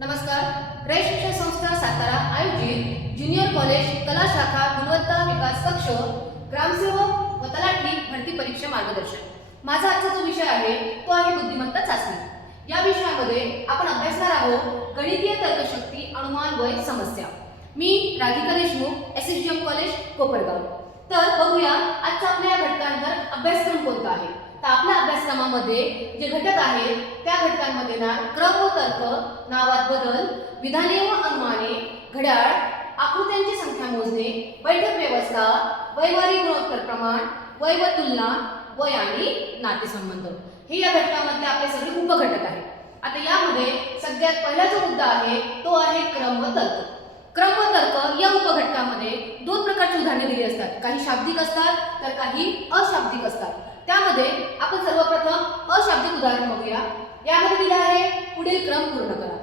नमस्कार. रयत शिक्षण संस्था सातारा आयोजित ज्युनियर कॉलेज कला शाखा गुणवत्ता विकास कक्ष ग्रामसेवक व तलाठी भरती परीक्षा मार्गदर्शन. माझा आजचा जो विषय आहे तो आहे बुद्धिमत्ता चाचणी. या विषयामध्ये आपण अभ्यासणार आहोत गणितीय तर्कशक्ती, अनुमान व समस्या. मी राधिका देशमुख, SSGM कॉलेज कोपरगाव. तर बघूया आजच्या आपल्या घटकांतर अभ्यासक्रम कोणता आहे. तर आपल्या अभ्यासक्रमामध्ये जे घटक आहेत त्या घटकांमध्ये ना क्रम व तर्क, नावात बदल, विधाने व अनुमाने, घड्याळ, आकृत्यांची संख्या मोजणे, बैठक व्यवस्था, वैवाहिक गुणोत्तर प्रमाण, वय व तुलना, वय आणि नातेसंबंध हे या घटकामधले आपले सगळे उपघटक आहेत. आता यामध्ये सगळ्यात पहिला जो मुद्दा आहे तो आहे क्रम व तर्क. क्रम व तर्क या उपघटकामध्ये दोन प्रकारची उदाहरणे दिली असतात. काही शाब्दिक असतात तर काही अशाब्दिक असतात. त्यामध्ये आपण सर्वप्रथम अशाब्दिक उदाहरण बघूया. यामध्ये दिलं आहे पुढील क्रम पूर्ण करा.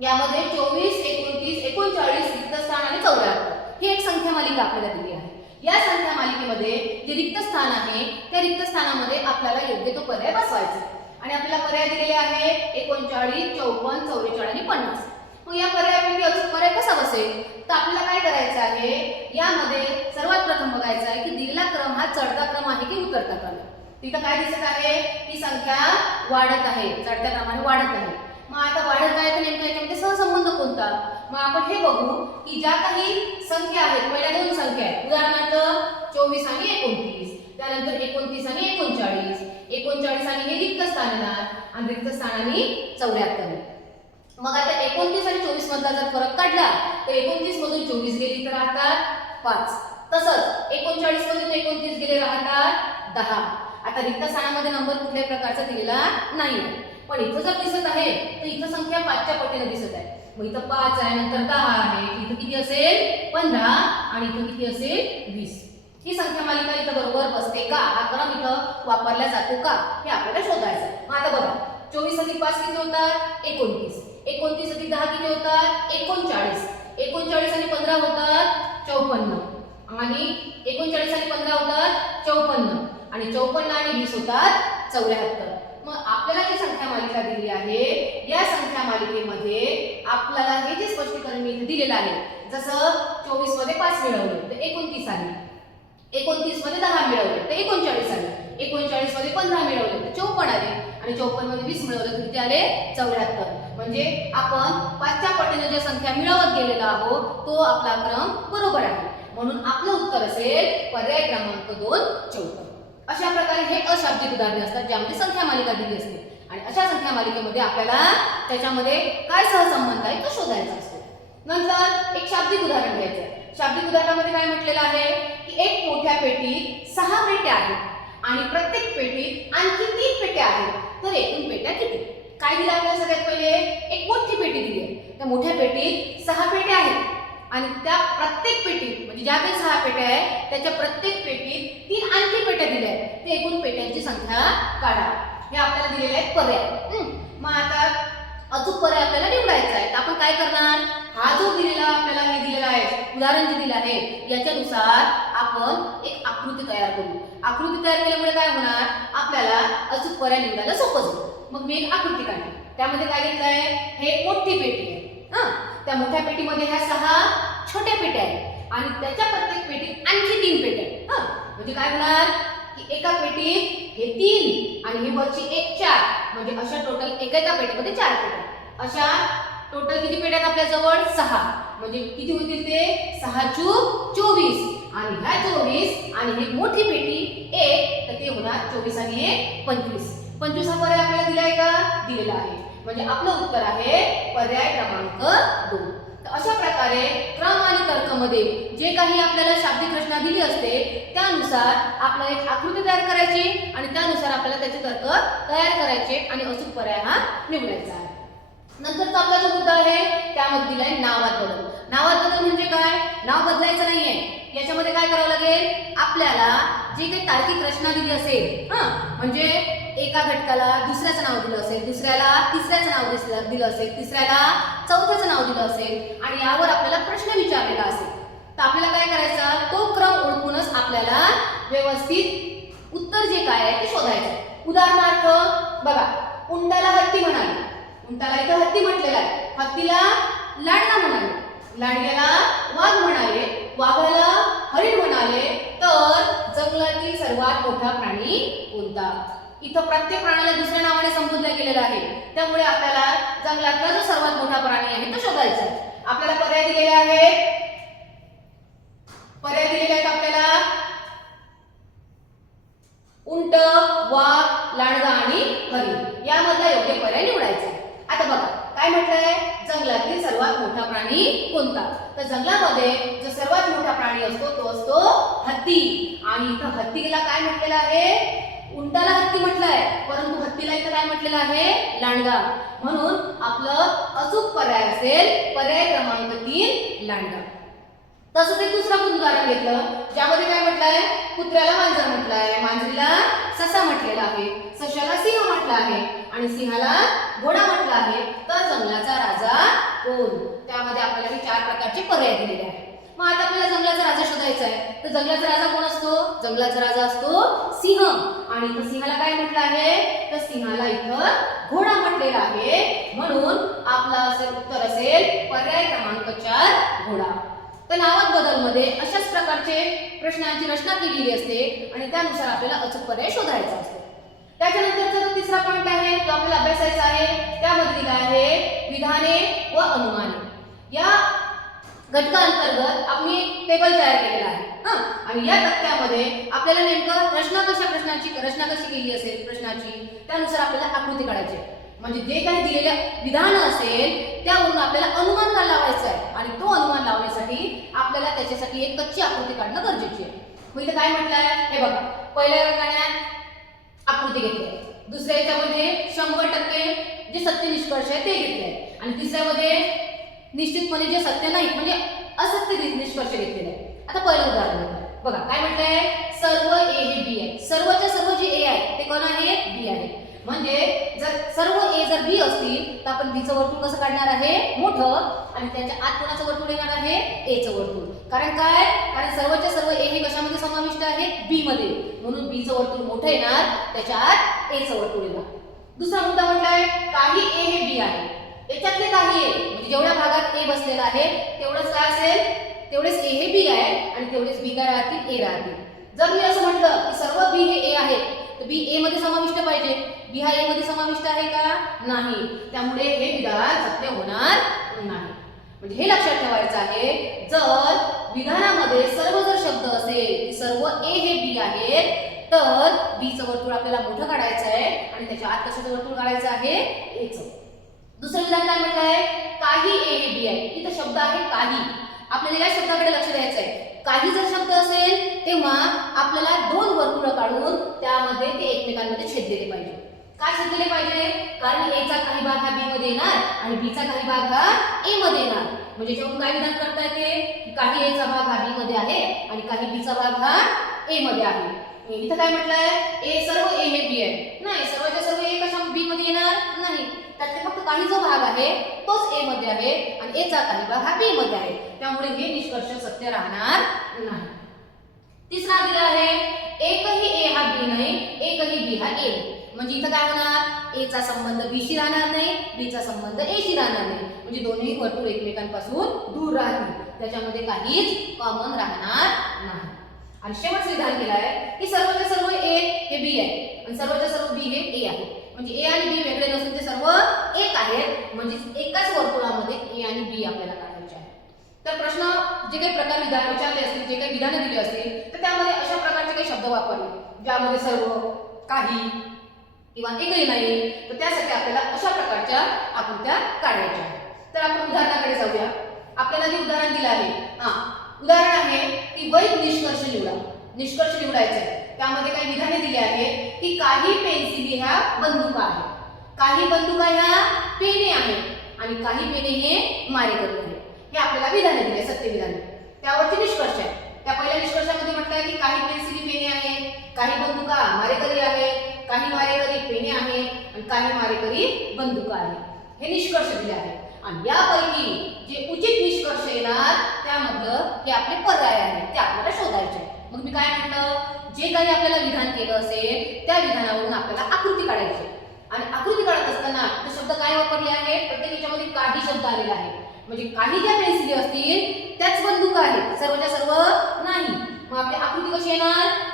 यामध्ये 24, 29, 39 रिक्त स्थान आणि 74 ही एक संख्या मालिका आपल्याला दिली आहे. या संख्या मालिकेमध्ये जे रिक्त स्थान आहे त्या रिक्त स्थानामध्ये आपल्याला योग्य तो पर्याय बसवायचा आणि आपल्याला पर्याय दिलेले आहे 39, 54, 44 आणि 50. मग या पर्यायापैकी अचूक पर्याय कसा बसेल तर आपल्याला काय करायचं आहे, यामध्ये सर्वात प्रथम बघायचं आहे की दिलेला क्रम हा चढता क्रम आहे की उतरता क्रम आहे. तिथं काय दिसत आहे की संख्या वाढत आहे, चढत्या क्रमाने वाढत आहे. मग आता वाढत आहे तर नेमका याच्यामध्ये सहसंबंध कोणता. मग आपण हे बघू की ज्या काही संख्या आहेत, पहिल्या दोन संख्या आहेत, उदाहरणार्थ 24 आणि 29, त्यानंतर 29 आणि 39, 39 आणि हे रिक्त स्थान येणार आणि रिक्त स्थान आणि 74. मग आता 29 आणि 24 मधला जर फरक काढला तर 29 मधून 24 गेली तर राहतात 5. तसंच 39 मधून 29 गेले राहतात 10. आता रिक्त स्थानामध्ये नंबर कुठल्याही प्रकारचा दिलेला नाही, पण इथं जर दिसत आहे तर इथं संख्या 5च्या पटीने दिसत आहे. मग इथं 5 आहे, नंतर 10 आहे, इथं किती असेल 15 आणि इथं किती असेल 20. ही संख्या मालिका इथं बरोबर बसते का, हा क्रम इथं वापरला जातो का हे आपल्याला शोधायचं. मग आता बघा 24 अधिक 5 किती होतात 29, 29 अधिक 10 किती होतात 39, 39 आणि 15 होतात 54 आणि 39 आणि 15 होतात 54 आणि 54 आणि 20 होतात 74. मग आपल्याला जी संख्या मालिका दिली आहे या संख्या मालिकेमध्ये आपल्याला हे जे स्पष्टीकरण मी इथे दिलेलं आहे, जसं 24 मध्ये 5 मिळवले तर 29 आले, 29 मध्ये 10 मिळवले तर 39 आले, 39 मध्ये 15 मिळवले तर 54 आले आणि 54 मध्ये 20 मिळवले तर किती आले 74. म्हणजे आपण 5च्या पटीने जे संख्या मिळवत गेलेला आहोत तो आपला क्रम बरोबर आहे. म्हणून आपलं उत्तर असेल पर्याय क्रमांक 2 74. अशा प्रकारे हे अशाब्दिक उदाहरणे असतात ज्यामध्ये संख्या मालिका दिली असते आणि अशा संख्या मालिकेमध्ये आपल्याला त्याच्यामध्ये काय सहसंबंध आहे तो शोधायचा असतो. नंतर एक शाब्दिक उदाहरण घ्यायचं. शाब्दिक उदाहरणामध्ये काय म्हटलेलं आहे की एक मोठ्या पेटीत 6 पेट्या आहेत आणि प्रत्येक पेटीत आणखी 3 पेट्या आहेत, तर एकूण पेट्या किती. काय दिलं आपल्याला सगळ्यात पहिले एक मोठी पेटी दिली आहे. त्या मोठ्या पेटीत 6 पेट्या आहेत आणि त्या प्रत्येक पेटीत म्हणजे ज्या काही 6 पेट्या आहेत त्याच्या प्रत्येक पेटीत 3 आणखी पेट्या दिल्या आहेत, ते एकूण पेट्यांची संख्या काढा. हे आपल्याला दिलेले आहेत पर्याय. मग आता अचूक पर्याय आपल्याला निवडायचा आहे. तर आपण काय करणार, हा जो दिलेला आपल्याला हे दिलेला आहे उदाहरण जे दिलं आहे याच्यानुसार आपण एक आकृती तयार करू. आकृती तयार केल्यामुळे काय होणार, आपल्याला अचूक पर्याय निवडायला सोपं जाईल. मग मी एक आकृती काढली, त्यामध्ये काय घेतलं आहे, हे एक मोठी पेटी आहे. त्या मोठ्या पेटीमध्ये ह्या 6 छोट्या पेट्या आहेत आणि त्याच्या प्रत्येक पेटीत आणखी 3 पेट्या आहेत. म्हणजे काय होणार की एका पेटीत हे 3 आणि हे वरची 1 4 म्हणजे अशा टोटल एका पेटीमध्ये 4 पेट्या. अशा टोटल किती पेट्या आहेत आपल्या जवळ 6. म्हणजे किती होतील ते 6 चूक 24 आणि ह्या 24 आणि ही मोठी पेटी 1 तर ते होणार 24 आणि 1 25. 25 हा पर्याय आपल्याला दिलाय का, दिलेला आहे. म्हणजे आपलं उत्तर आहे पर्याय क्रमांक 2. तर अशा प्रकारे क्रम आणि तर्कमध्ये जे काही आपल्याला शाब्दिक रचना दिली असते त्यानुसार आपल्याला एक आकृती तयार करायची आणि त्यानुसार आपल्याला त्याचे तर्क तयार करायचे आणि अचूक पर्याय हा निवडायचा आहे. नंतरचा आपला जो मुद्दा आहे त्यामध्ये दिलाय नावात बदल. नावात बदल म्हणजे काय, नाव बदलायचं नाहीये. याच्यामध्ये काय करावं लागेल, आपल्याला जे काही तार्किक रचना दिली असेल, म्हणजे एका घटकाला दुसऱ्याचं नाव दिलं असेल, दुसऱ्याला तिसऱ्याचं नाव दिलं असेल, तिसऱ्याला चौथ्याचं नाव दिलं असेल आणि यावर आपल्याला प्रश्न विचारलेला असेल, तर आपल्याला काय करायचं, तो क्रम ओळखूनच आपल्याला व्यवस्थित उत्तर जे काय आहे ते शोधायचं. उदाहरणार्थ बघा, उंटाला हत्ती म्हणाले, उंटाला इथं हत्ती म्हटलेला आहे. हत्तीला लांडगा म्हणाले, लांडग्याला वाघ म्हणाले, वाघाला हरिण म्हणाले, तर जंगलातील सर्वात मोठा प्राणी कोणता? इथं प्रत्येक प्राण्याला दुसऱ्या नावाने संबोधलं गेलेलं आहे, त्यामुळे आपल्याला जंगलातला जो सर्वात मोठा प्राणी आहे तो शोधायचा आहे. आपल्याला पर्याय दिलेले आहेत, आपल्याला उंट, वाघ, लांडगा आणि हरिण यामधला योग्य पर्याय निवडायचा. आता बघा काय म्हटलंय, जंगलातील सर्वात मोठा प्राणी कोणता? तर जंगलामध्ये जो सर्वात मोठा प्राणी असतो तो असतो हत्ती. आणि इथं हत्तीला काय म्हटलेलं आहे? उंटाला हत्ती म्हटलंय, परंतु हत्तीला इथं काय म्हटलेलं आहे? लांडगा. म्हणून आपलं अचूक पर्याय असेल पर्याय क्रमांक 3 लांडगा. तसंच एक दुसरं आपण उदाहरण घेतलं ज्यामध्ये काय म्हटलंय? कुत्र्याला मांजर म्हटलंय, मांजरीला ससा म्हटलेला आहे, सशाला सिंह म्हटलं आहे आणि सिंहाला घोडा म्हटलं आहे. तर जंगलाचा राजा कोण? त्यामध्ये आपल्याला हे 4 प्रकारचे पर्याय दिलेले आहेत. मग आता आपल्याला जंगलाचा राजा शोधायचा आहे. तर जंगलाचा राजा कोण असतो? जंगलाचा राजा असतो सिंह. आणि इथं सिंहाला काय म्हटलं आहे? तर सिंहाला इथं घोडा म्हटलेला आहे. म्हणून आपला उत्तर असेल पर्याय क्रमांक 4 घोडा. तर नावात बदलमध्ये अशाच प्रकारचे प्रश्नांची रचना केलेली असते आणि त्यानुसार आपल्याला अचूक पर्याय शोधायचा असतो. त्याच्यानंतरचा जो तिसरा पॉइंट आहे तो आपल्याला अभ्यासायचा आहे, त्यामध्ये दिला आहे विधाने व अनुमाने. या घटकांतर्गत आपण एक टेबल तयार केलेला आहे आणि या तक्त्यामध्ये आपल्याला नेमकं रचना कशी केली असेल प्रश्नाची त्यानुसार आपल्याला आकृती काढायची आहे. म्हणजे जे काही दिलेलं विधान असेल त्यावरून आपल्याला अनुमान लावायचं आहे आणि तो अनुमान लावण्यासाठी आपल्याला त्याच्यासाठी एक कच्ची आकृती काढणं गरजेची आहे. मग इथे काय म्हटलं आहे हे बघा, पहिल्या गाण्यात आकृती घेतली आहे, दुसऱ्या याच्यामध्ये 100% जे सत्य निष्कर्ष आहे ते घेतले आहे आणि तिसऱ्यामध्ये निश्चितपणे जे सत्य नाही म्हणजे असत्य निष्कर्ष घेतलेले आहे. आता पहिलं उदाहरण बघा काय म्हटलंय, सर्व ए हे बी आहे. सर्वच्या सर्व जे ए आहे ते कोण आहे? बी आहे. म्हणजे जर सर्व ए जर बी असतील तर आपण बी चं वर्तुळ कसं काढणार आहे? मोठं. आणि त्याच्या आत कोणाचं वर्तुळ येणार आहे? ए चं वर्तुळ. कारण काय? कारण सर्वच्या सर्व ए हे कशामध्ये समाविष्ट आहे? बी मध्ये. म्हणून बी चं वर्तुळ मोठं येणार, त्याच्या आत ए चं वर्तुळ येणार. दुसरा मुद्दा म्हटलाय काही ए हे बी आहे. याच्यातले काही ए म्हणजे जेवढ्या भागात ए बसलेला आहे तेवढंच काय असेल? तेवढेच ए हे बी आहे आणि तेवढेच बी काय राहतील? ए राहतील. जर मी असं म्हटलं की सर्व बी हे ए आहेत तर बी ए मध्ये समाविष्ट पाहिजे. बी हा ए मध्ये समाविष्ट आहे का? नाही. त्यामुळे हे विधान सत्य होणार नाही. म्हणजे हे लक्षात ठेवायचं आहे, जर विधानामध्ये सर्व जर शब्द असेल की सर्व ए हे बी आहेत तर बी चं वर्तुळ आपल्याला मोठं काढायचं आहे आणि त्याच्या आत कशाचं वर्तुळ काढायचं आहे? ए चं. दुसरं विधान काय म्हटलंय? काही ए हे बी आहे. इथं शब्द आहे काही. आपल्याला या शब्दाकडे लक्ष द्यायचं आहे. काही जर शब्द असेल तेव्हा आपल्याला 2 वर्तुळ काढून त्यामध्ये ते एकमेकांमध्ये छेदलेले पाहिजे. काय छेदलेले पाहिजे? कारण ए चा काही भाग हा बी मध्ये येणार आणि बी चा काही भाग हा ए मध्ये येणार. म्हणजे जेव्हा काय विधान करता येते की काही ए चा भाग हा बी मध्ये आहे आणि काही बी चा भाग हा ए मध्ये आहे. इथं काय म्हटलंय? ए सर्व ए हे बी आहे. नाही, सर्वच्या सर्व ए कशा बी मध्ये येणार नाही. त्यातले फक्त काही जो भाग आहे तोच ए मध्ये आहे आणि ए चा काही भाग हा बी मध्ये आहे. त्यामुळे हे निष्कर्ष सत्य राहणार नाही. तिसरा दिला आहे एकही ए हा बी नाही, एकही बी हा ए. म्हणजे इथं काय होणार? ए चा संबंध बी शी राहणार नाही, बी चा संबंध ए शी राहणार नाही. म्हणजे दोन्ही वर्तुळ एकमेकांपासून दूर राहतील. त्याच्यामध्ये काहीच कॉमन राहणार नाही. आणि शेवटचं विधान केलं आहे की सर्वच्या सर्व ए हे बी आहे आणि सर्वच्या सर्व बी हे ए आहे. म्हणजे ए आणि बी वेगळे नसून ते सर्व एक आहेत. म्हणजे एकाच वर्तुळामध्ये ए आणि बी आपल्याला काढायचे आहे. तर प्रश्न जे काही प्रकार विधान विचारले असतील, जे काही विधानं दिली असतील तर त्यामध्ये अशा प्रकारचे काही शब्द वापरले ज्यामध्ये सर्व, काही किंवा एकही नाही. तर त्यासाठी आपल्याला अशा प्रकारच्या आकृत्या काढायच्या आहेत. तर आपण उदाहरणाकडे जाऊया. आपल्याला जे उदाहरण दिलं आहे उदाहरण आहे की वैध निष्कर्ष निवडा. निष्कर्ष निवडायचा आहे. त्यामध्ये काही विधाने दिली आहेत की काही पेन्सिली ह्या बंदुका आहेत, काही बंदुका ह्या पेने आहेत आणि काही पेने हे मारेकरी आहेत. हे आपल्याला विधाने दिली, सत्य विधाने. त्यावरचे निष्कर्ष आहे. त्या पहिल्या निष्कर्षामध्ये म्हटलंय की काही पेन्सिली पेने आहेत, काही बंदुका मारेकरी आहेत, काही मारेकरी पेने आहेत आणि काही मारेकरी बंदुका आहेत. हे निष्कर्ष दिले आहेत. आणि यापैकी जे उचित निष्कर्ष येणार त्यामधलं हे आपले पर्याय आहेत ते आपल्याला शोधायचे. मग मी काय म्हटलं, जे काही आपल्याला विधान केलं असेल त्या विधानावरून आपल्याला आकृती काढायची. आणि आकृती काढत असताना तो शब्द काय वापरले आहे, प्रत्येक याच्यामध्ये काही शब्द आलेला आहे. म्हणजे काही ज्या पेन्सिली असतील त्याच बंदुका आहेत, सर्वच्या सर्व नाही. मग आपली आकृती कशी येणार,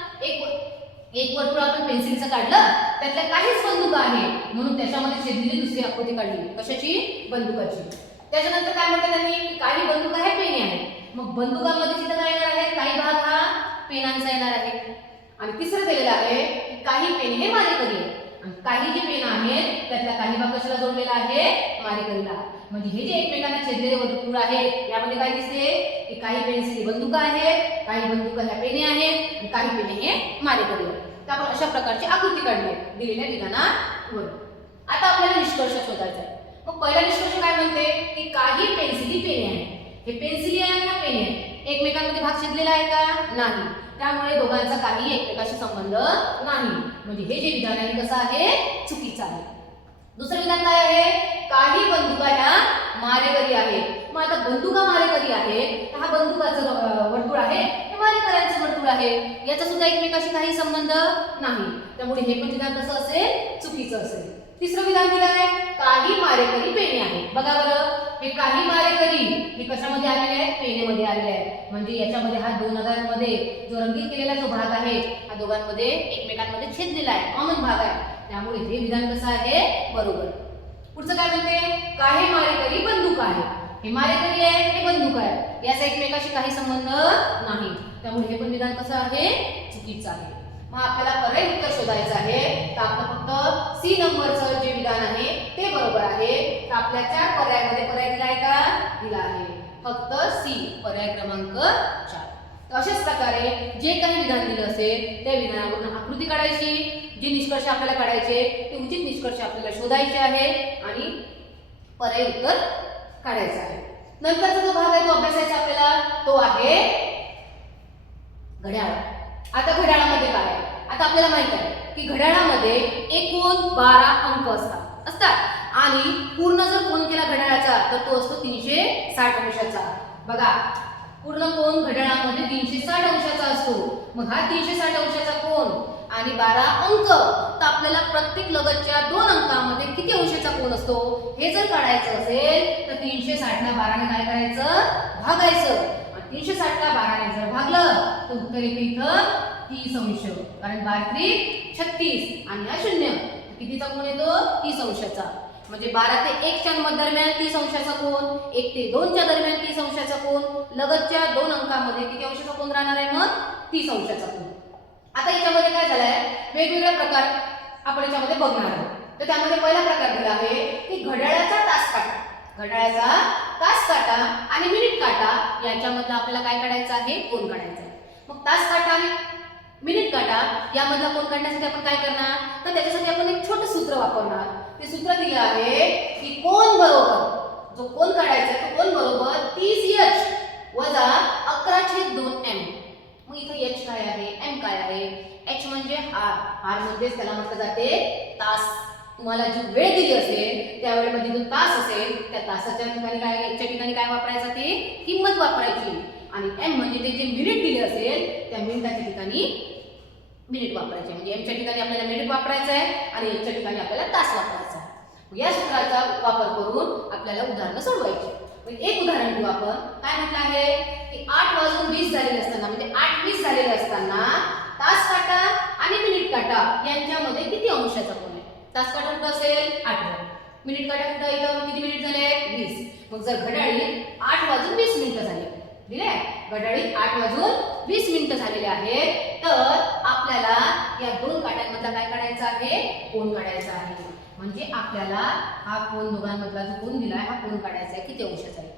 एक वर्तुळ आपण पेन्सिलचं काढलं, त्यातल्या काहीच बंदुका आहे म्हणून त्याच्यामध्ये छेदलेली दुसरी आकृती काढली, कशाची, बंदुकाची. त्याच्यानंतर काय म्हणतात त्यांनी, काही बंदुका आहे, पेने आहेत. मग बंदुकामध्ये जिथं काय येणार आहे, काही भाग हा पेनांचा येणार आहे. आणि तिसरं दिलेलं आहे की काही पेन हे मारेकरी आहे आणि काही जे पेन आहेत त्यातला काही भाग कशाला जोडलेला आहे, मारेकरीला. म्हणजे हे जे एकमेकांना छेदलेले वर्तुळ आहेत यामध्ये काय दिसते की काही पेन्सिली बंदुका आहेत, काही बंदुका ह्या पेने आहेत आणि काही पेने हे मारेकरी आहेत. तर आपण अशा प्रकारची आकृती काढली आहे दिलेल्या विधानावर. आता आपल्याला निष्कर्ष शोधायचा आहे. मग पहिला निष्कर्ष काय म्हणते की काही पेन्सिली पेने आहेत. हे पेन्सिली आहे आणि पेने आहेत, एकमेकांमध्ये भाग छेदलेला आहे का, नाही. त्यामुळे दोघांचा काही एकमेकाशी संबंध नाही. म्हणजे हे जे विधान आहे कसं आहे, चुकीचं आहे. दुसरं विधान काय आहे, काही बंदुका ह्या मारेकरी आहेत. मग आता बंदुका मारेकरी आहे तर हा बंदुकाचं वर्तुळ आहे हे मारेकऱ्यांचं वर्तुळ आहे, याचा सुद्धा एकमेकाशी काही संबंध नाही. त्यामुळे हे पण विधान कसं असेल, चुकीचं असेल. तिसरं विधान दिलं आहे, काही मारेकरी पेने आहेत. बघा बरं, हे काही मारेकरी हे कशामध्ये आलेले आहेत, पेनेमध्ये आलेले आहेत. म्हणजे याच्यामध्ये हा दोन मध्ये जो रंगीत केलेला जो भाग आहे हा दोघांमध्ये एकमेकांमध्ये छेदलेला आहे, कॉमन भाग आहे. त्यामुळे हे विधान कसं आहे, बरोबर. पुढचं काय म्हणते, काही मारेकरी बंदूक आहे. हे मारेकरी आहे, हे बंदूक आहे, याचा एकमेकाशी काही संबंध नाही. त्यामुळे हे पण विधान कसं आहे, चुकीचं आहे. मग आपल्याला पर्याय उत्तर शोधायचं आहे. तर आपलं फक्त सी नंबरचं जे विधान आहे ते बरोबर आहे. तर आपल्या 4 पर्यायामध्ये पर्याय दिला आहे का, दिला आहे, फक्त सी, पर्याय क्रमांक 4. तर अशाच प्रकारे जे काही विधान दिलं असेल त्या विधानावरून आकृती काढायची, जे निष्कर्ष आपल्याला काढायचे ते उचित निष्कर्ष आपल्याला शोधायचे आहे आणि पर्याय उत्तर काढायचं आहे. नंतरचा जो भाग आहे तो अभ्यासायचा आपल्याला, तो आहे घड्याळ. आता घड्याळामध्ये काय आहे, आता आपल्याला माहित आहे की घड्याळामध्ये एकूण 12 अंक असतात आणि पूर्ण जर कोन केला घड्याळाचा तर तो असतो 360 अंशाचा. बघा, पूर्ण कोन घड्याळामध्ये 360 अंशाचा असतो. मग हा 360 अंशाचा कोन आणि 12 अंक, तर आपल्याला प्रत्येक लगतच्या 2 अंकामध्ये किती अंशाचा कोन असतो हे जर काढायचं असेल तर 360 ला 12 ने काय करायचं, भागायचं. 360 ला 12 ने जर भागलं तर उत्तर येते इथं 30 अंश, कारण 12 36 आणि हा 0, कितीचा कोन येतो, 30 अंशाचा. म्हणजे 12 ते 1 च्या दरम्यान 30 अंशाचा कोन, 1 ते 2 च्या दरम्यान 30 अंशाचा कोन, लगतच्या 2 अंकामध्ये किती अंशाचा कोन राहणार आहे, मग 30 अंशाचा कोन. आता याच्यामध्ये काय झालंय, वेगवेगळ्या प्रकार आपण याच्यामध्ये बघणार आहोत. तर त्यामध्ये पहिला प्रकार दिला आहे की घड्याळाचा तास काटा. घड्याळाचा तास काटा आणि मिनिट काटा यांच्यामधला आपल्याला काय काढायचं आहे, कोन काढायचा आहे. मग तास काटा आणि मिनिट काटा यामधला कोन काढण्यासाठी आपण काय करणार, तर त्याच्यासाठी आपण एक छोटं सूत्र वापरणार. ते सूत्र दिलं आहे की कोन बरोबर, जो कोन काढायचा आहे तो कोन बरोबर 30h वजा 11/2m. मग इथे h काय आहे, m काय आहे, h म्हणजे हार म्हणजे त्याला म्हटलं जाते तास. तुम्हाला जी वेळ दिली असेल त्या वेळेमध्ये जो तास असेल त्या तासाच्या ठिकाणी काय, याच्या ठिकाणी काय वापरायचं, ते किंमत वापरायची. आणि m म्हणजे ते जे मिनिट दिले असेल त्या मिनिटाच्या ठिकाणी मिनिट वापरायचे. म्हणजे m च्या ठिकाणी आपल्याला मिनिट वापरायचं आहे आणि h च्या ठिकाणी आपल्याला तास वापरायचा आहे. या सूत्राचा वापर करून आपल्याला उदाहरणं सोडवायची. म्हणजे एक उदाहरण घेऊ आपण. काय म्हटलं आहे की 8:20 झालेले असताना, म्हणजे 8:20 झालेले असताना तास काटा आणि मिनिट काटा यांच्यामध्ये किती अंशाचा कोन आहे. तास काटा कुठं असेल, 8. मिनिट काटा कुठं, इथं किती मिनिट झाले, 20. मग जर घड्याळी 8:20 झाले, दिले घड्याळी 8:20 झालेले आहेत, तर आपल्याला या 2 काट्यांमधला काय काढायचा आहे, कोन काढायचा आहे. म्हणजे आपल्याला हा कोन, दोघांमधला जो कोन दिलाय हा कोन काढायचा आहे, किती अंशाचा आहे.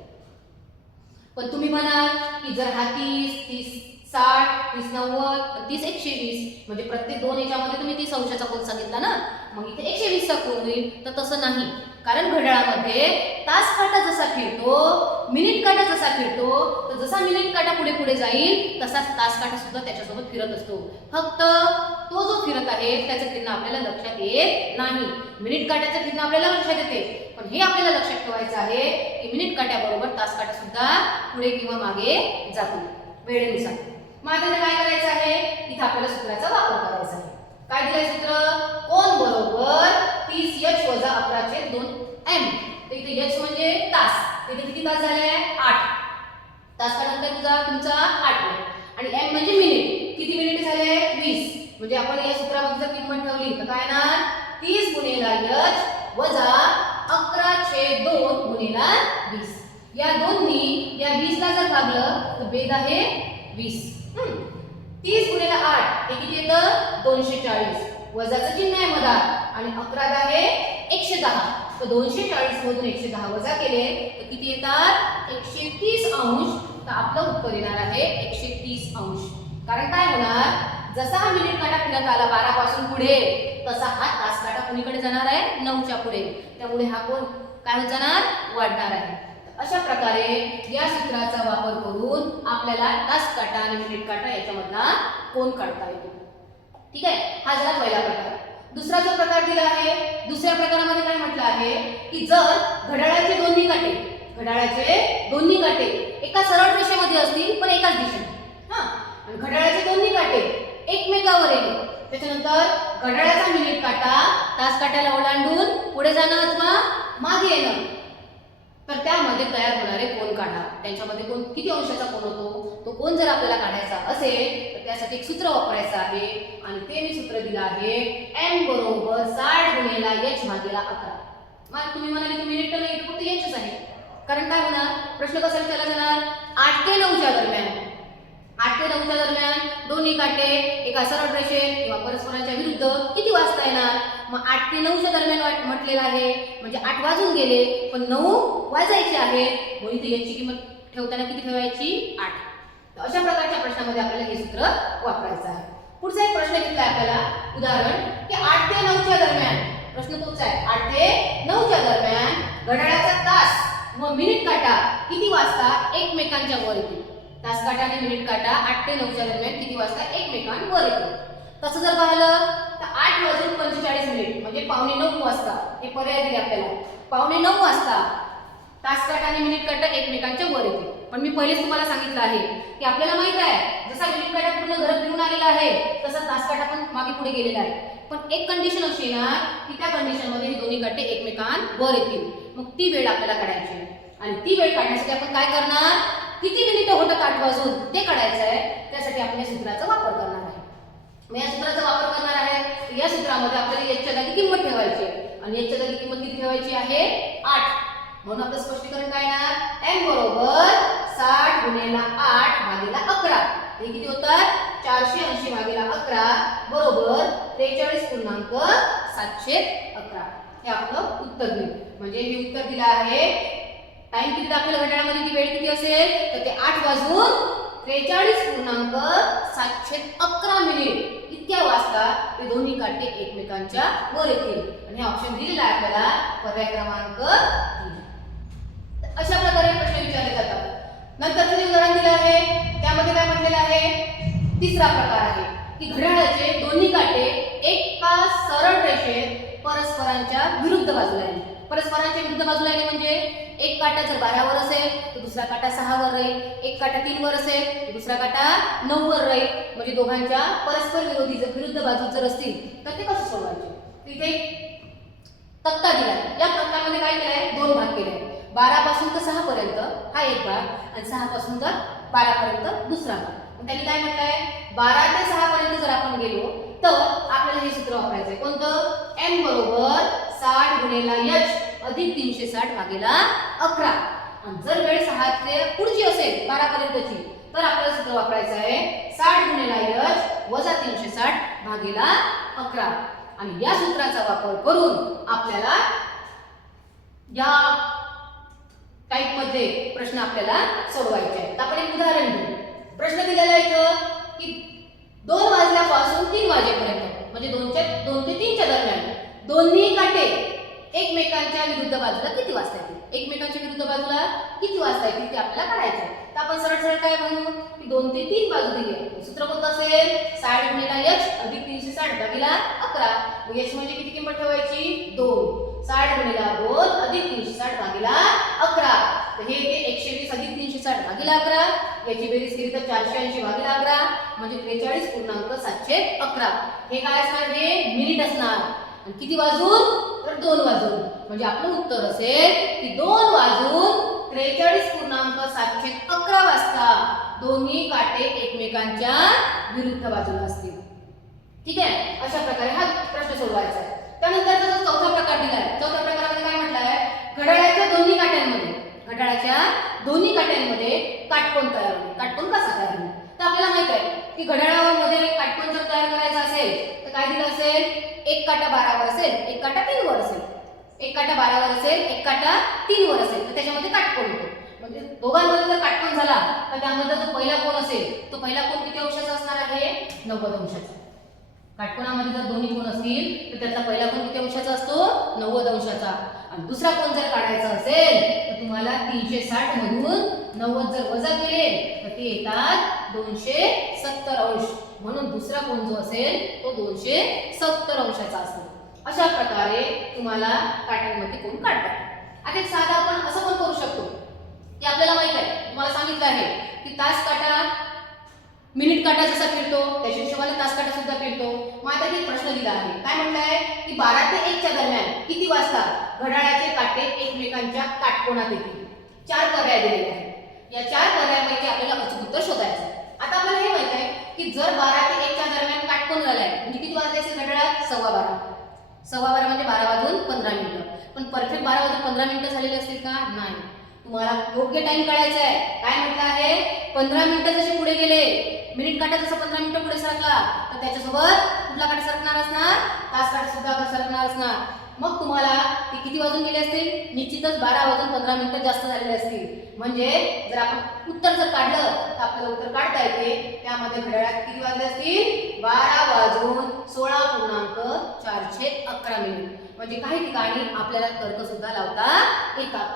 पण तुम्ही म्हणाल की जर हा 30, 30, 60, 30, 90, 30, 120 म्हणजे प्रत्येक 2 याच्यामध्ये तुम्ही 30 अंशाचा कोन सांगितला ना, मग इथे 120 चा कोन होईल. तर तसं नाही, कारण घड्याळामध्ये तास काटा जसा फिरतो, मिनिट काटा जसा फिरतो, तर जसा मिनिट काटा पुढे पुढे जाईल तसाच तास काटा सुद्धा त्याच्यासोबत फिरत असतो. फक्त तो जो फिरत आहे त्याचं किरण आपल्याला लक्षात येत नाही. मिनिट काट्याचं किरण आपल्याला लक्षात येते, पण हे आपल्याला लक्षात ठेवायचं आहे की मिनिट काट्याबरोबर तास काटा सुद्धा पुढे किंवा मागे जातो वेळेनुसार. मग आता काय करायचं आहे, इथे आपल्याला सूत्राचा वापर करायचा आहे. काय दिलंय सूत्र, कोन बरोबर 30 h वजा 11/2 m. तर इथे h म्हणजे तास. इथे किती तास झाले? 8 तास. त्यानंतर तुमचा 8 मिनिट आणि m म्हणजे मिनिट. किती मिनिट झाले? 20. म्हणजे आपण या सूत्रामध्ये जर किंमत ठेवली तर काय येणार? 30 गुणिले h वजा 11/2 गुणिले 20. या दोन्ही या 20 ला जर भागलं तर बेद आहे 20. 30 गुणिले 8 हे किती येतं? 240. वजाचं चिन्ह आहे मधा आणि 11 आहे 110. तर 240 मधून 110 वजा केले तर किती येतात? 130 अंश. तर आपलं उत्तर येणार आहे 130 अंश. कारण काय होणार? जसा हा मिनिट काटा फिरत आला 12 पासून पुढे तसा हा तास काटा कुणीकडे जाणार आहे? 9च्या पुढे. त्यामुळे हा कोण काय होत जाणार? वाढणार आहे. अशा प्रकारे या सूत्राचा वापर करून आपल्याला तास काटा आणि मिनिट काटा याच्यामधला कोन काढता येतो. ठीक आहे, हा झाला पहिला प्रकार. दुसरा जो प्रकार दिला आहे, दुसऱ्या प्रकारामध्ये काय म्हटलं आहे की जर घड्याळाचे दोन्ही काटे एका सरळ रेषेमध्ये असतील पण एकाच दिशेने, आणि घड्याळाचे दोन्ही काटे एकमेकावर येतील, त्याच्यानंतर घड्याळाचा मिनिट काटा तास काट्याला ओलांडून पुढे जाणं अथवा मागे येणं, तर त्यामध्ये तयार होणारे कोन काढा. त्यांच्यामध्ये कोण किती अंशाचा कोन होतो तो कोन जर आपल्याला काढायचा असेल तर त्यासाठी एक सूत्र वापरायचं आहे आणि ते मी सूत्र दिलं आहे m बरोबर 60 गुणिले h भागिले 11. मग तुम्ही म्हणाले की मिनिट तर नाही, फक्त hच आहे. कारण काय होणार? प्रश्न कसा विचारला जाणार? 8 ते 9च्या दरम्यान दोन्ही काटे एका सरळ रेषेत किंवा परस्परांच्या विरुद्ध किती वाजता येणार? मग 8 ते 9च्या दरम्यान म्हटलेलं आहे म्हणजे 8 वाजून गेले पण 9 वाजायचे आहे, म्हणून इथे याची किंमत ठेवताना किती ठेवायची? 8. तर अशा प्रकारच्या प्रश्नामध्ये आपल्याला हे सूत्र वापरायचं आहे. पुढचा एक प्रश्न घेतला आपल्याला उदाहरण की 8 ते 9च्या दरम्यान, प्रश्न तोच आहे, 8 ते 9च्या दरम्यान घड्याळाचा तास व मिनिट काटा किती वाजता एकमेकांच्या वर येतील? तास काटा आणि मिनिट काटा 8 ते 9च्या दरम्यान किती वाजता एकमेकांवर येतील? तसं जर पाहिलं तर 8 वाजून 45 मिनिट म्हणजे 8:45 वाजता, हे पर्याय दिले आपल्याला, 8:45 वाजता तास काटा आणि मिनिट काटा एकमेकांच्या वर येतील. पण मी पहिलेच तुम्हाला सांगितलं आहे की आपल्याला माहित आहे जसा मिनिट काटा पूर्ण घरात फिरून आलेला आहे तसा तास काटा पण मागे पुढे गेलेला आहे. पण एक कंडिशन अशी येणार की त्या कंडिशन मध्ये हे दोन्ही काटे एकमेकांवर येतील. मग ती वेळ आपल्याला काढायची आणि ती वेळ काढण्यासाठी आपण काय करणार? किती मिनिटं होतात 8 वाजून ते काढायचं आहे. त्यासाठी आपण या सूत्राचा वापर करणार आहे. मग या सूत्राचा वापर करणार आहे. या सूत्रामध्ये आपल्याला याच्या जागी किंमत ठेवायची आहे आणि याच्या जागी किंमत किती ठेवायची आहे? 8. म्हणून आपलं स्पष्टीकरण काय येणार? m बरोबर 60 गुणिले 8 भागिले 11. हे किती होतात? 480 भागिले 11 बरोबर 43.711. हे आपलं उत्तर होईल. म्हणजे हे उत्तर दिलं आहे. टाइम किती दाखवलं घड्याळामध्ये, ती वेळ किती असेल तर ते 8 वाजून 43.711 मिनिट इतक्या वाजता ते दोन्ही काटे एकमेकांच्या वर येतील. आणि हे ऑप्शन दिलेला आहे आपल्याला पर्याय क्रमांक 3. अशा प्रकारे प्रश्न विचारले जातात. नंतर जे उदाहरण दिलं आहे त्यामध्ये काय म्हटलेलं आहे? तिसरा प्रकार आहे की घड्याळाचे दोन्ही काटे एका सरळ रेषेत परस्परांच्या विरुद्ध बाजूला आहे. परस्परांच्या विरुद्ध बाजूला आहे म्हणजे एक काटा जर 12 वर असेल तर दुसरा काटा 6 वर राहील, एक काटा 3 वर असेल तर दुसरा काटा 9 वर राहील. म्हणजे दोघांच्या परस्पर विरोधी जर विरुद्ध बाजू जर असतील तर ते कसं सोडवायचे? तिथे तक्ता दिलाय. या तक्त्यामध्ये काय केलंय? 2 भाग केले. 12 पासून तर 6 पर्यंत हा एक भाग आणि 6 पासून तर 12 पर्यंत दुसरा भाग. त्यांनी काय म्हटलंय? 12 ते 6 पर्यंत जर आपण गेलो तर आपल्याला हे सूत्र वापरायचंय. कोणतं? m बरोबर 60 गुणिले h अधिक 360 भागिले 11. आणि जर वेळ 6 ते पुढची असेल 12 पर्यंतची तर आपल्याला सूत्र वापरायचं आहे 60 गुणिले h वजा 360 भागिले 11. आणि या सूत्राचा वापर करून आपल्याला या टाइप मध्ये प्रश्न आपल्याला सोडवायचे आहेत. आपण एक उदाहरण घेऊ. प्रश्न दिलेला आहे की 2 वाजल्यापासून 3 वाजेपर्यंत म्हणजे 2 ते 3च्या दरम्यान दोन्ही काटे एकमेकांच्या विरुद्ध बाजूला किती वाजता येतील? एकमेकांच्या विरुद्ध बाजूला किती वाजता येतील ते आपल्याला काढायचं आहे. तर आपण सरळ सरळ काय म्हणू की 2 ते 3 बाजू दिली आहे. सूत्र कोणतं असेल? 60 गुणिले h अधिक 360 भागिले 11. h म्हणजे किती किंमत ठेवायची? 2. 60 गुणिले 2 अधिक 360 भागिले 11. तर हे 120 अधिक 360 भागिले 11. याची बेरीज केली तर 480 भागिले 11 म्हणजे 43.711. हे काय असणार? हे मिनिट असणार. आणि किती वाजून? 2 वाजून. म्हणजे आपलं उत्तर असेल की 2 वाजून 43.711 वाजता दोन्ही काटे एकमेकांच्या विरुद्ध बाजूला असतील. ठीक आहे, अशा प्रकारे हा प्रश्न सोडवायचा आहे. त्यानंतर जो चौथा प्रकार दिलाय, चौथ्या प्रकारामध्ये काय म्हटलंय, घड्याळाच्या दोन्ही काट्यांमध्ये काटकोन तयार होईल. काटकोन कसा तयार होईल तर आपल्याला माहित आहे की घड्याळामध्ये काटकोन जर तयार करायचा असेल तर काय दिलं असेल, एक काटा 12 वर असेल, एक काटा 3 वर असेल. एक काटा 12 वर असेल, एक काटा 3 वर असेल, तर त्याच्यामध्ये काटकोन होतो. म्हणजे दोघांमध्ये जर काटकोन झाला तर त्यामध्ये जो पहिला कोन असेल तो पहिला कोन किती अंशाचा असणार आहे, 90 अंशाचा. काटकोनामध्ये जर दोन्ही कोन असतील तर त्यातला पहिला कोन किती अंशाचा असतो, 90 अंशाचा. आणि दुसरा कोन जर काढायचा असेल तर तुम्हाला 360 मधून 90 जर वजा केले तर ते येतात 270 अंश. म्हणून दुसरा कोन जो असेल तो 270 अंशाचा असतो. अशा प्रकारे तुम्हाला काट्यांमध्ये कोन काढतात. आता एक साधा आपण असं पण करू शकतो की आपल्याला माहित आहे, तुम्हाला सांगितलं आहे की तास काटा मिनिट काटा जसा फिरतो त्याच्या हिशोबाने तास काटा सुद्धा फिरतो. मग आता एक प्रश्न दिला आहे, काय म्हटलंय की 12 ते 1 च्या दरम्यान किती वाजता घड्याळाचे काटे एकमेकांच्या काटकोनात येतील. 4 पर्याय दिलेले आहेत. या 4 पर्यायापैकी आपल्याला अचूक उत्तर शोधायचं आहे. आता आपल्याला हे माहित आहे की जर 12 ते 1 च्या दरम्यान काटकोन झालाय म्हणजे किती वाजले असेल घड्याळात, 12:15. 12:15 म्हणजे 12 वाजून 15 मिनिटं. पण परफेक्ट 12 वाजून 15 मिनिटं झालेले असतील का, नाही. तुम्हाला योग्य टाइम काढायचा आहे. काय म्हटलं आहे, 15 मिनिटं जसे पुढे गेले, मिनिट काटा जसा 15 मिनिटं पुढे सरकला तर त्याच्यासोबत कुठला काटा सरकणार असणार, तास काटा सुद्धा सरकणार असणार. मग तुम्हाला ते किती वाजून गेले असतील, निश्चितच 12 वाजून 15 मिनिटं जास्त झालेले असतील. म्हणजे जर आपण उत्तर जर काढलं तर आपल्याला उत्तर काढता येते. त्यामध्ये घड्याळात किती वाजले असतील, 12 वाजून 16.411 मिनिट. म्हणजे काही ठिकाणी आपल्याला तर्क सुद्धा लावता येतात.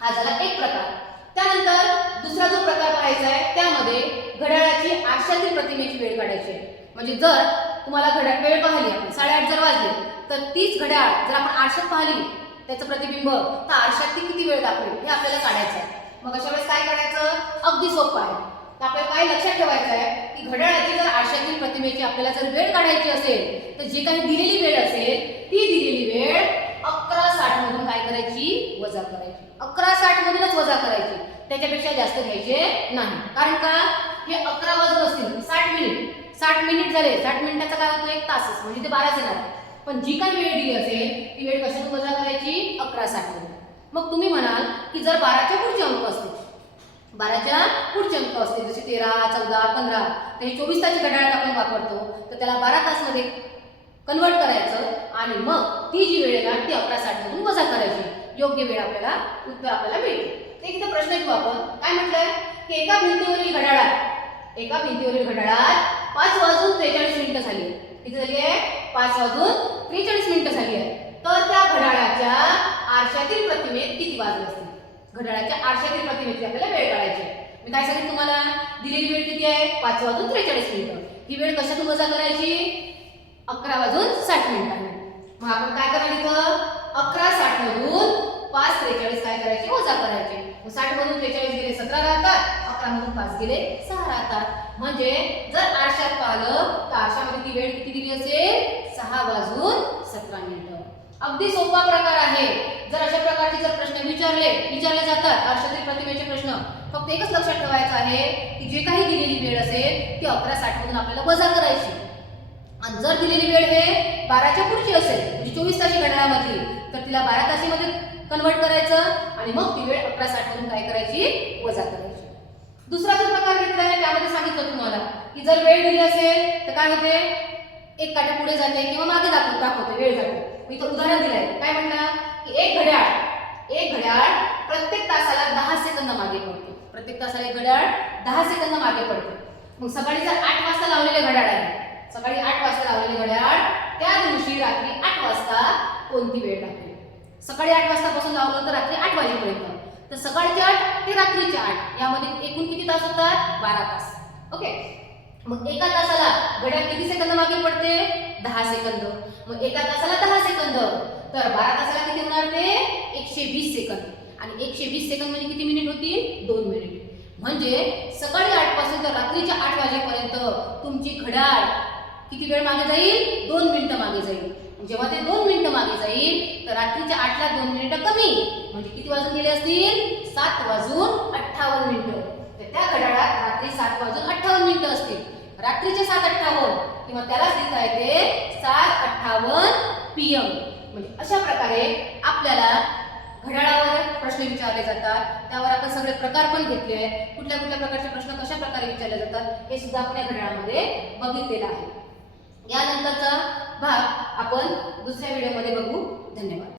हा झाला एक प्रकार. त्यानंतर दुसरा जो प्रकार पाहायचा आहे त्यामध्ये घड्याळाची आरशातील प्रतिमेची वेळ काढायची आहे. म्हणजे जर तुम्हाला घड्याळ वेळ पाहिली, आपण 8:30 जर वाजले तर तीच घड्याळ जर आपण आरशात पाहिली त्याचं प्रतिबिंब तर आरशात ती किती वेळ दाखवेल हे आपल्याला काढायचं आहे. मग अशा वेळेस काय करायचं, अगदी सोपं आहे. तर आपल्याला काय लक्षात ठेवायचं आहे की घड्याळाची जर आरशातील प्रतिमेची आपल्याला जर वेळ काढायची असेल तर जी काही दिलेली वेळ असेल ती दिलेली वेळ 11:60 मधून काय करायची, वजा करायची. 11:60 मधूनच वजा करायची, त्याच्यापेक्षा जास्त घ्यायचे नाही. कारण का, हे 11 वाजून असतील 60 मिनिट झाले, 60 मिनिटाचा काय होतो, 1 तासच, म्हणजे ते 12च येणार. पण जी काही वेळ दिली असेल ती वेळ कशातून वजा करायची, 11:60 मधून. मग तुम्ही म्हणाल की जर 12च्या पुढचे अंक असतील, 12च्या पुढचे अंक असतील जसे 13, 14, 15 तर हे 24 ताची घड्याळ आपण वापरतो तर त्याला 12 तासमध्ये कन्वर्ट करायचं आणि मग ती जी वेळ आहे ना ती 11:60 मधून वजा करायची. योग्य वेळ आपल्याला उत्तर आपल्याला मिळते. ते इथे प्रश्न घेऊ आपण. काय म्हटलंय की एका भिंतीवरील घड्याळात 5 वाजून 43 मिनिटं झाली. किती झाली आहे, 5 वाजून 43 मिनिटं झाली आहे. तर त्या घड्याळाच्या आरशातील प्रतिमेत किती वाजले असतील. घड्याळाच्या आरशातील प्रतिमेची आपल्याला वेळ काढायची आहे. मी काय सांगितलं तुम्हाला, दिलेली वेळ किती आहे, 5 वाजून 43 मिनिटं. ही वेळ कशातून वजा करायची, 11 वाजून 60 मिनिटांनी. मग आपण काय करायला इथं 11:60 मधून 5:43 काय करायचे, वजा करायचे. मग 60 मधून 43 गेले 17 राहतात, 11 मधून 5 गेले 6 राहतात. म्हणजे जर आरशात पाहिलं तर आरशामध्ये ती वेळ किती दिली असेल, 6 वाजून 17 मिनिटं. अगदी सोपा प्रकार आहे. जर अशा प्रकारचे जर प्रश्न विचारले जातात आरशातील प्रतिमेचे प्रश्न, फक्त एकच लक्षात ठेवायचं आहे की जे काही दिलेली वेळ असेल ती 11:60 मधून आपल्याला वजा करायची. आणि जर दिलेली वेळ हे 12च्या पुढची असेल म्हणजे 24 तासी घड्याळामधली तर तिला 12 तासीमध्ये कन्वर्ट करायचं आणि मग ती वेळ 11:60 मधून काय करायची, वजा करायची. दुसरा जो प्रकार घेतला आहे त्यामध्ये सांगितलं तुम्हाला की जर वेळ दिली असेल तर काय होते, एक काटा पुढे जाते किंवा मागे दाखवते वेळ जाते. मी इथं उदाहरण दिलंय. काय म्हटलं की एक घड्याळ प्रत्येक तासाला 10 सेकंद मागे पडते. प्रत्येक तासाला एक घड्याळ 10 सेकंद मागे पडते. मग सकाळी जर 8 वाजता लावलेले घड्याळ आहे, सकाळी 8 वाजता लावलेले घड्याळ त्या दिवशी रात्री 8 वाजता कोणती वेळ लागते. सकाळी 8 वाजतापासून लावलं तर रात्री 8 वाजेपर्यंत. तर सकाळचे 8 ते रात्रीचे 8 यामध्ये एकूण किती तास होतात, 12 तास. ओके. मग एका तासाला घड्याळ किती सेकंद मागे पडते, 10 सेकंद. मग एका तासाला 10 सेकंद तर 12 तासाला किती होणार ते 120 सेकंद. आणि 120 सेकंद म्हणजे किती मिनिट होतील, 2 मिनिट. म्हणजे सकाळी 8 पासून तर रात्रीच्या 8 वाजेपर्यंत तुमची घड्याळ किती वेळ मागे जाईल, 2 मिनिटं मागे जाईल. जेव्हा ते 2 मिनिटं मागे जाईल तर रात्रीच्या 8ला 2 मिनिटं कमी, म्हणजे किती वाजून गेले असतील? 7 वाजून 58 मिनिटं. तर त्या घड्याळात रात्री 7 वाजून 58 मिनिटं असतील. रात्रीचे 7:58 किंवा त्यालाच लिहिता येते 7:58 PM. म्हणजे अशा प्रकारे आपल्याला घड्याळावर प्रश्न विचारले जातात. त्यावर आपण सगळे प्रकार पण घेतले आहेत. कुठल्या कुठल्या प्रकारचे प्रश्न कशा प्रकारे विचारले जातात हे सुद्धा आपण या घड्याळामध्ये बघितलेलं आहे. यानंतरचा भाग आपण दुसऱ्या व्हिडिओमध्ये बघू. धन्यवाद.